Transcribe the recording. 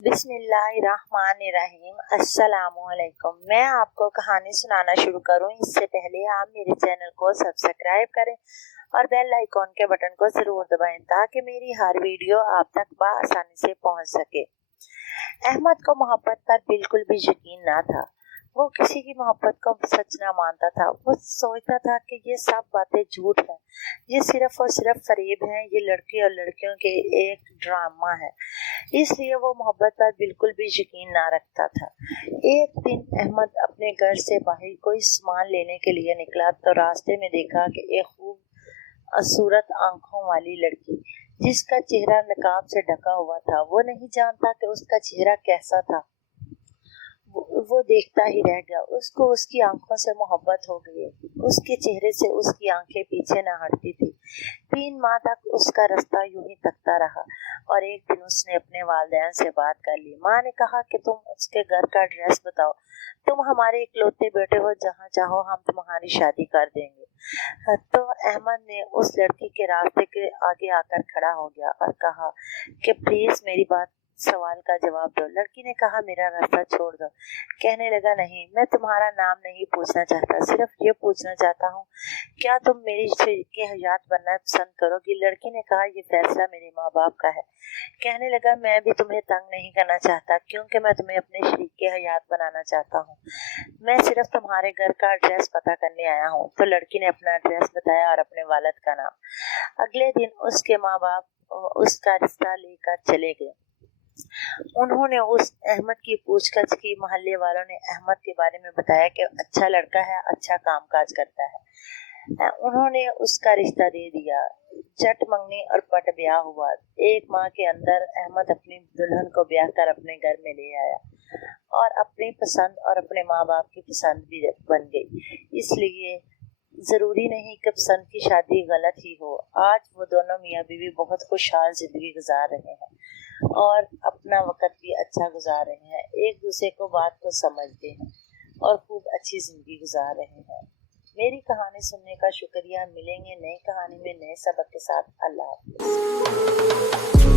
बिस्मिल्लाहिर्रहमानिर्रहीम। अस्सलामुअलैकुम। मैं आपको कहानी सुनाना शुरू करूं इससे पहले आप मेरे चैनल को सब्सक्राइब करें और बेल आइकॉन के बटन को जरूर दबाएं ताकि मेरी हर वीडियो आप तक बआसानी से पहुंच सके। अहमद को मोहब्बत पर बिल्कुल भी यकीन ना था। वो किसी की मोहब्बत को सच ना मानता था। वो सोचता था कि ये सब बातें झूठ है, ये सिर्फ और सिर्फ फरेब है, ये लड़के और लड़कियों के एक ड्रामा है। इसलिए वो मोहब्बत पर बिल्कुल भी यकीन ना रखता था। एक दिन अहमद अपने घर से बाहर कोई सामान लेने के लिए निकला तो रास्ते में देखा कि एक खूब सूरत आंखों वाली लड़की जिसका चेहरा नकाब से ढका हुआ था। वो नहीं जानता कि उसका चेहरा कैसा था। वो देखता ही रह गया। उसको उसकी आंखों से मोहब्बत हो गई। उसके चेहरे से उसकी आंखें पीछे न हटती थी। 3 माह तक उसका रास्ता यूं ही तकता रहा और एक दिन उसने अपने वालिदैन से बात कर ली। माँ ने कहा कि तुम उसके घर का एड्रेस बताओ, तुम हमारे इकलौते बेटे हो, जहाँ चाहो हम तुम्हारी शादी कर देंगे। तो अहमद ने उस लड़की के रास्ते के आगे आकर खड़ा हो गया और कहा कि प्लीज मेरी बात सवाल का जवाब दो। लड़की ने कहा मेरा रास्ता छोड़ दो। कहने लगा नहीं, मैं तुम्हारा नाम नहीं पूछना चाहता, सिर्फ ये पूछना चाहता हूँ क्या तुम मेरी शरीके हयात बनना पसंद करोगी। लड़की ने कहा ये फैसला मेरे माँ बाप का है। कहने लगा मैं भी तुम्हें तंग नहीं करना चाहता क्योंकि मैं तुम्हें अपने शरीके हयात बनाना चाहता हूँ। मैं सिर्फ तुम्हारे घर का एड्रेस पता करने आया हूँ। तो लड़की ने अपना एड्रेस बताया और अपने वालिद का नाम। अगले दिन उसके माँ बाप उसका रिश्ता लेकर चले गए। उन्होंने उस अहमद की पूछताछ की। मोहल्ले वालों ने अहमद के बारे में बताया कि अच्छा लड़का है, अच्छा कामकाज करता है। उन्होंने उसका रिश्ता दे दिया। चट मंगनी और पट ब्याह हुआ। 1 माह के अंदर अहमद अपनी दुल्हन को ब्याह कर अपने घर में ले आया और अपनी पसंद और अपने माँ बाप की पसंद भी बन गई। इसलिए जरूरी नहीं कि पसंद की शादी गलत ही हो। आज वो दोनों मियाँ बीवी बहुत खुशहाल जिंदगी गुजार रहे हैं और अपना वक्त भी अच्छा गुजार रहे हैं। एक दूसरे को बात को समझते हैं और खूब अच्छी जिंदगी गुजार रहे हैं। मेरी कहानी सुनने का शुक्रिया। मिलेंगे नई कहानी में नए सबक के साथ। अल्लाह हाफ़िज़।